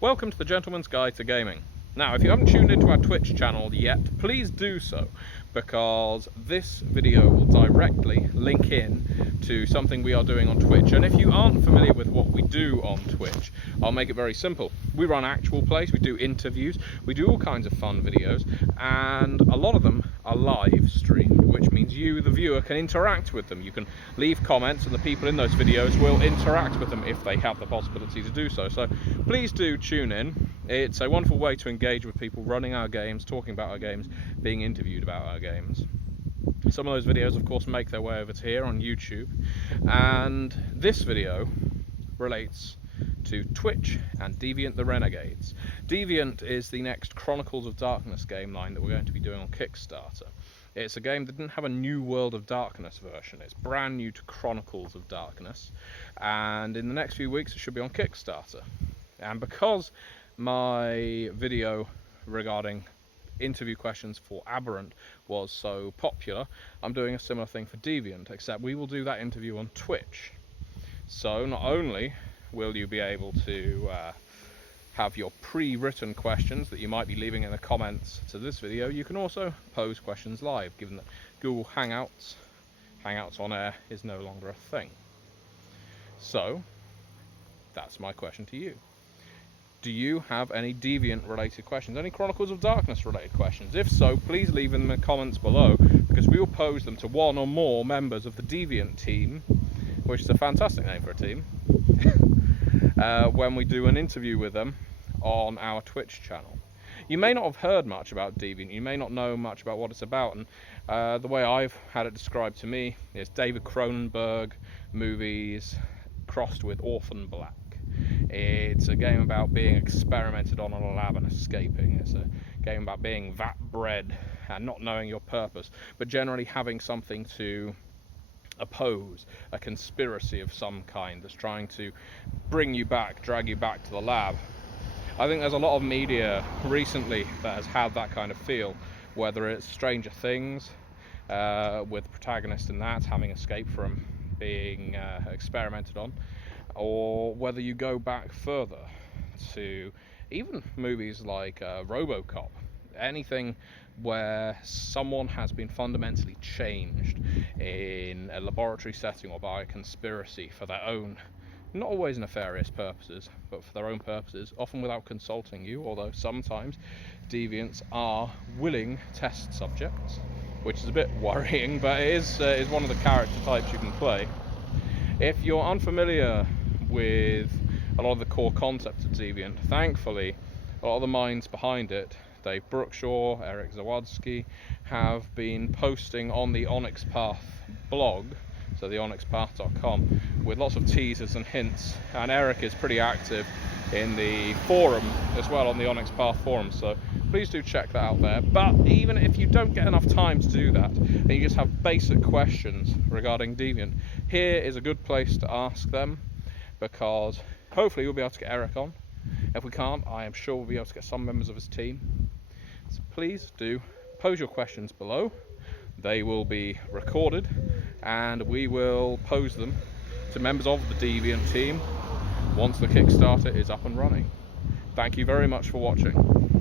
Welcome to the Gentleman's Guide to Gaming. Now, if you haven't tuned into our Twitch channel yet, please do so, because this video will directly link in to something we are doing on Twitch. And if you aren't familiar with what we do on Twitch, I'll make it very simple. We run actual plays, we do interviews, we do all kinds of fun videos, and a lot of them are live streamed, which means you, the viewer, can interact with them. You can leave comments and the people in those videos will interact with them if they have the possibility to do so. So please do tune in. It's a wonderful way to engage with people running our games, talking about our games, being interviewed about our games. Some of those videos, of course, make their way over to here on YouTube, and this video relates to Twitch and Deviant the Renegades. Deviant is the next Chronicles of Darkness game line that we're going to be doing on Kickstarter. It's a game that didn't have a New World of Darkness version. It's brand new to Chronicles of Darkness, and in the next few weeks it should be on Kickstarter. And because my video regarding interview questions for Aberrant was so popular, I'm doing a similar thing for Deviant, except we will do that interview on Twitch. So not only will you be able to have your pre-written questions that you might be leaving in the comments to this video, you can also pose questions live, given that Google Hangouts on air is no longer a thing. So that's my question to you. Do you have any Deviant related questions? Any Chronicles of Darkness related questions? If so, please leave them in the comments below, because we will pose them to one or more members of the Deviant team, which is a fantastic name for a team, when we do an interview with them on our Twitch channel. You may not have heard much about Deviant, you may not know much about what it's about, and the way I've had it described to me is David Cronenberg movies crossed with Orphan Black. It's a game about being experimented on in a lab and escaping. It's a game about being vat bred and not knowing your purpose, but generally having something to oppose, a conspiracy of some kind that's trying to bring you back, drag you back to the lab. I think there's a lot of media recently that has had that kind of feel, whether it's Stranger Things, with the protagonist in that having escaped from being experimented on, or whether you go back further to even movies like RoboCop, anything where someone has been fundamentally changed in a laboratory setting or by a conspiracy for their own, not always nefarious purposes, but for their own purposes, often without consulting you, although sometimes deviants are willing test subjects, which is a bit worrying, but it is one of the character types you can play. If you're unfamiliar with a lot of the core concepts of Deviant, thankfully a lot of the minds behind it, Dave Brookshaw, Eric Zawadski, have been posting on the Onyx Path blog, so the onyxpath.com, with lots of teasers and hints, and Eric is pretty active in the forum as well, on the Onyx Path forum, so please do check that out there. But even if you don't get enough time to do that, and you just have basic questions regarding Deviant, here is a good place to ask them, because hopefully we'll be able to get Eric on. If we can't, I am sure we'll be able to get some members of his team. So please do pose your questions below. They will be recorded and we will pose them to members of the Deviant team once the Kickstarter is up and running. Thank you very much for watching.